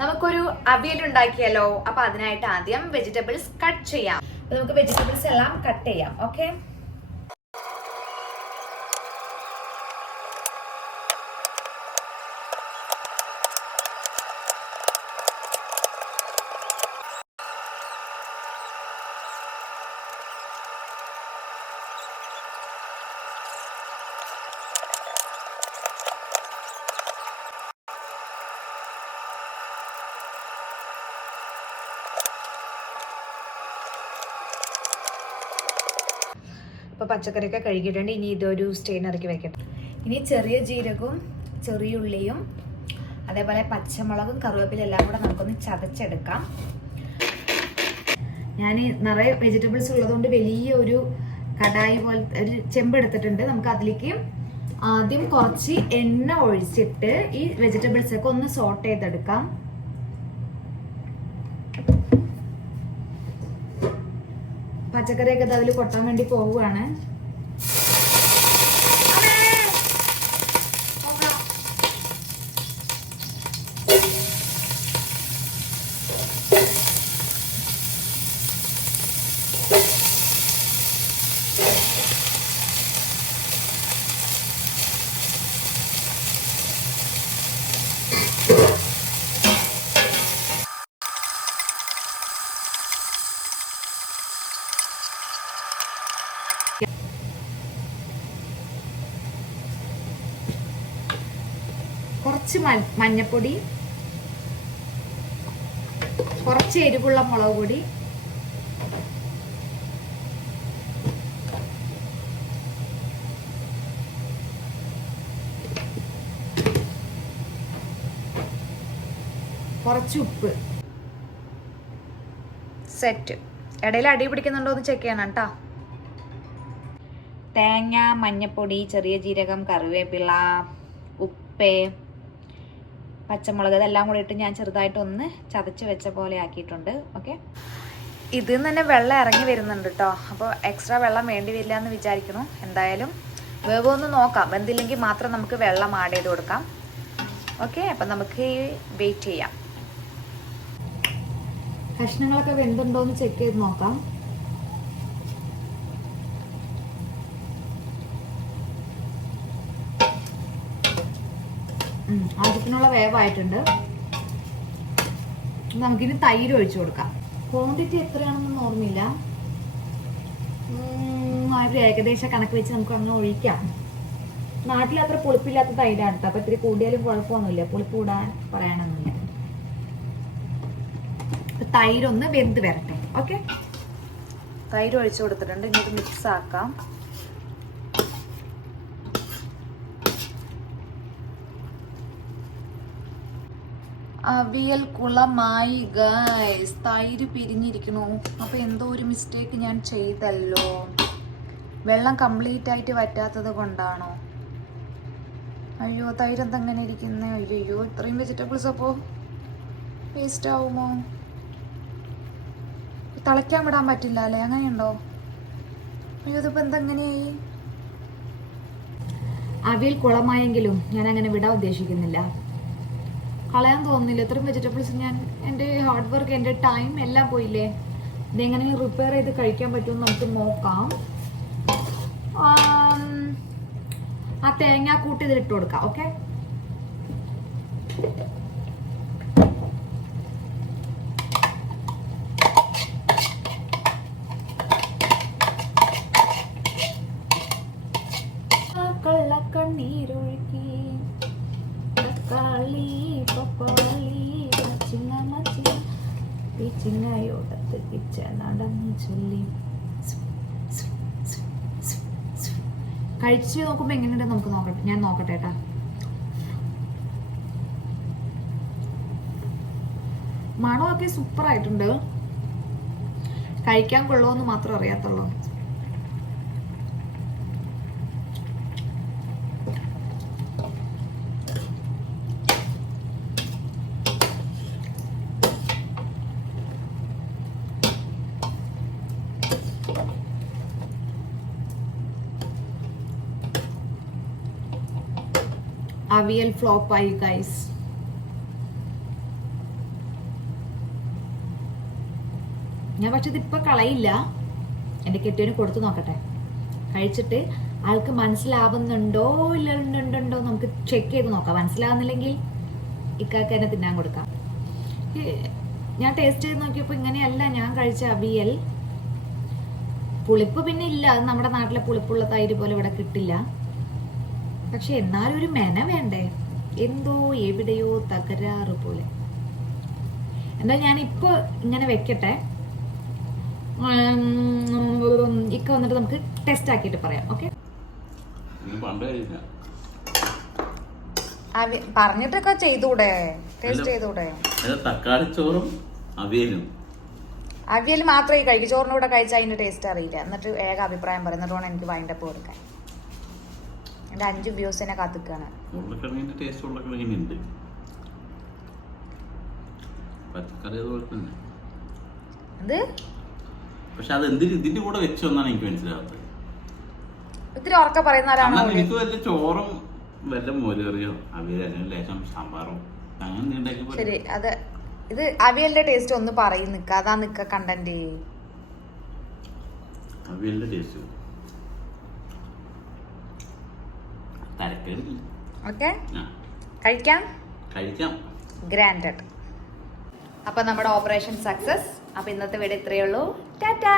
നമുക്കൊരു അവിയൽ ഉണ്ടാക്കിയാലോ? അപ്പൊ അതിനായിട്ട് ആദ്യം വെജിറ്റബിൾസ് കട്ട് ചെയ്യാം. നമുക്ക് വെജിറ്റബിൾസ് എല്ലാം കട്ട് ചെയ്യാം. ഓക്കെ, അപ്പോൾ പച്ചക്കറിയൊക്കെ കഴുകിയിട്ടുണ്ട്. ഇനി ഇതൊരു സ്റ്റെയിനറിക്ക് വെക്കട്ടെ. ഇനി ചെറിയ ജീരകവും ചെറിയ ഉള്ളിയും അതേപോലെ പച്ചമുളകും കറിവേപ്പിലും എല്ലാം കൂടെ നമുക്കൊന്ന് ചതച്ചെടുക്കാം. ഞാൻ നിറയെ വെജിറ്റബിൾസ് ഉള്ളതുകൊണ്ട് വലിയൊരു കടായി പോലത്തെ ഒരു ചെമ്പ് എടുത്തിട്ടുണ്ട്. നമുക്ക് അതിലേക്ക് ആദ്യം കുറച്ച് എണ്ണ ഒഴിച്ചിട്ട് ഈ വെജിറ്റബിൾസ് ഒക്കെ ഒന്ന് സോട്ട് ചെയ്തെടുക്കാം. പച്ചക്കറിയൊക്കെ അതിൽ കൊട്ടാൻ വേണ്ടി പോവുകയാണ്. കുറച്ച് മഞ്ഞപ്പൊടി, കുറച്ച് എരിവുള്ള മുളക് പൊടി, കുറച്ച് ഉപ്പ്. സെറ്റ്. ഇടയിൽ അടി പിടിക്കുന്നുണ്ടോ എന്ന് ചെക്ക് ചെയ്യണം കേട്ടോ. തേങ്ങ, മഞ്ഞപ്പൊടി, ചെറിയ ജീരകം, കറിവേപ്പില, ഉപ്പ്, പച്ചമുളക് ഇതെല്ലാം കൂടി ഇട്ട് ഞാൻ ചെറുതായിട്ടൊന്ന് ചതച്ച് വെച്ച പോലെ ആക്കിയിട്ടുണ്ട്. ഓക്കെ, ഇതിൽ നിന്ന് തന്നെ വെള്ളം ഇറങ്ങി വരുന്നുണ്ട് കേട്ടോ. അപ്പോൾ എക്സ്ട്രാ വെള്ളം വേണ്ടി വരില്ല എന്ന് വിചാരിക്കുന്നു. എന്തായാലും വേവൊന്ന് നോക്കാം. വെന്തില്ലെങ്കിൽ മാത്രം നമുക്ക് വെള്ളം ആഡ് ചെയ്ത് കൊടുക്കാം. ഓക്കെ, അപ്പം നമുക്ക് വെയിറ്റ് ചെയ്യാം. കഷ്ണങ്ങളൊക്കെ വെന്തുണ്ടോ എന്ന് ചെക്ക് ചെയ്ത് നോക്കാം. ആദ്യത്തിനുള്ള വേവായിട്ടുണ്ട്. നമുക്കിനി തൈര് ഒഴിച്ചു കൊടുക്കാം. ക്വാണ്ടിറ്റി എത്രയാണെന്നൊന്നും ഓർമ്മയില്ല. ഒരു ഏകദേശം കണക്ക് വെച്ച് നമുക്ക് അങ്ങ് ഒഴിക്കാം. നാട്ടിൽ അത്ര പുളിപ്പില്ലാത്ത തൈരാണ് കേട്ടോ. അപ്പൊ ഇത്തിരി കൂടിയാലും കുഴപ്പമൊന്നുമില്ല. പുളിപ്പ് കൂടാൻ പറയാനൊന്നുമില്ല. തൈരൊന്ന് വെന്ത് വരട്ടെ. ഓക്കെ, തൈര് ഒഴിച്ചു കൊടുത്തിട്ടുണ്ട്. ഇനി ഇത് മിക്സ് ആക്കാം. അവിയൽ കുളമായി ഗൈസ്. തൈര് പിരിഞ്ഞിരിക്കണു. അപ്പൊ എന്തോ ഒരു മിസ്റ്റേക്ക് ഞാൻ ചെയ്തല്ലോ. വെള്ളം കംപ്ലീറ്റ് ആയിട്ട് വറ്റാത്തത് കൊണ്ടാണോ? അയ്യോ, തൈര് എന്തെങ്ങനെ ഇരിക്കുന്നേ. അയ്യോ, ഇത്രയും വെജിറ്റബിൾസ് അപ്പോ വേസ്റ്റ് ആവുമോ? തിളയ്ക്കാൻ വിടാൻ പറ്റില്ല അല്ലേ? അങ്ങനെയുണ്ടോ? അയ്യോ, ഇതിപ്പോ എന്തെങ്ങനെയായി? അവിയൽ കുളമായെങ്കിലും ഞാൻ അങ്ങനെ വിടാൻ ഉദ്ദേശിക്കുന്നില്ല. കളയാൻ തോന്നുന്നില്ല. ഇത്രയും വെജിറ്റബിൾസ് ഞാൻ എൻ്റെ ഹാർഡ് വർക്ക്, എൻ്റെ ടൈം എല്ലാം പോയില്ലേ. ഇതെങ്ങനെ റിപ്പയർ ചെയ്ത് കഴിക്കാൻ പറ്റുമെന്ന് നമുക്ക് നോക്കാം. ആ തേങ്ങാക്കൂട്ട് ഇതിലിട്ട് കൊടുക്കാം. ഓക്കെ, കള്ളക്കണ്ണീരൊഴുക്കി തക്കാളി പപ്പാളി ചിങ്ങയോട്ടത്ത് പിച്ച നടന്ന് ചൊല്ലി. കഴിച്ച് നോക്കുമ്പോ എങ്ങനെയുണ്ട് നമുക്ക് നോക്കട്ടെ. ഞാൻ നോക്കട്ടെ കേട്ടാ. മണമൊക്കെ സൂപ്പർ ആയിട്ടുണ്ട്. കഴിക്കാൻ കൊള്ളുമെന്ന് മാത്രം അറിയാത്തുള്ളൂ. അവിയൽ ഫ്ലോപ്പായി ഗൈസ്. ഞാൻ പക്ഷെ ഇതിപ്പോൾ കളയില്ല, എൻ്റെ കെട്ടിയവന് കൊടുത്തു നോക്കട്ടെ. കഴിച്ചിട്ട് ആൾക്ക് മനസ്സിലാവുന്നുണ്ടോ ഇല്ലുണ്ടോ നമുക്ക് ചെക്ക് ചെയ്ത് നോക്കാം. മനസ്സിലാവുന്നില്ലെങ്കിൽ ഇക്കാക്ക് തന്നെ തിന്നാൻ കൊടുക്കാം. ഞാൻ ടേസ്റ്റ് ചെയ്ത് നോക്കിയപ്പോൾ ഇങ്ങനെയല്ല ഞാൻ കഴിച്ച അവിയൽ. പുളിപ്പ് പിന്നെ ഇല്ല, അത് നമ്മുടെ നാട്ടിലെ പുളിപ്പുള്ള തൈര് പോലെ ഇവിടെ കിട്ടില്ല. പക്ഷെ എന്നാലും ഒരു മെന വേണ്ടേ, എന്തോ എവിടെയോ തകരാറ് പോലെ. എന്താ ഞാനിപ്പോ ഇങ്ങനെ വെക്കട്ടെ, ഇക്ക വന്നിട്ട് നമുക്ക് ടെസ്റ്റ് ആക്കിയിട്ട് പറയാം. ഓക്കെ, പറഞ്ഞിട്ടൊക്കെ ചെയ്തൂടെ, ടേസ്റ്റ് ചെയ്തൂടെ? തക്കാളിച്ചോറും അവിയലും. അവിയൽ മാത്രമേ കഴിക്കൂ, ചോറിൻ്റെ കൂടെ കഴിച്ചാൽ അതിന്റെ ടേസ്റ്റ് അറിയില്ല. എന്നിട്ട് ഏക അഭിപ്രായം പറയും. എന്നിട്ട് വേണം എനിക്ക് വൈൻഡപ്പ് കൊടുക്കാൻ. എന്റെ 5 വ്യൂസിനെ കാത്തിക്കാണ്. ഉരുളക്കിഴങ്ങിന്റെ ടേസ്റ്റ് ഉരുളക്കിഴങ്ങിനുണ്ട്, പച്ചക്കറി അതുപോലെ തന്നെ. എന്ത്? പക്ഷെ അത് എന്തിന് ഇതിന്റെ കൂടെ വെച്ചു എന്നാണ് എനിക്ക് മനസ്സിലാകാത്തത്. ഇത്തിരി ഉറക്കെ പറയുന്നവരാണോ? എനിക്ക് വല്ല ചോറും വല്ല മോരുകറിയോ അവിയലും ലേശം സാമ്പാറും അങ്ങനെ ഉണ്ടാക്കി. ശരി, അത് ഇത് അവിയലിന്റെ ടേസ്റ്റ് ഒന്ന് പറയും നിക്ക, അതാ നിക്ക കണ്ടന്റ്. അവിയലിന്റെ ടേസ്റ്റ് തരക്കേടില്ല. ഓക്കെ, കഴിക്കാം. ഗ്രാൻഡഡ്. അപ്പൊ നമ്മുടെ ഓപ്പറേഷൻ സക്സസ്. അപ്പൊ ഇന്നത്തെ വീഡിയോ ഇത്രയേ ഉള്ളൂ. ടാറ്റാ.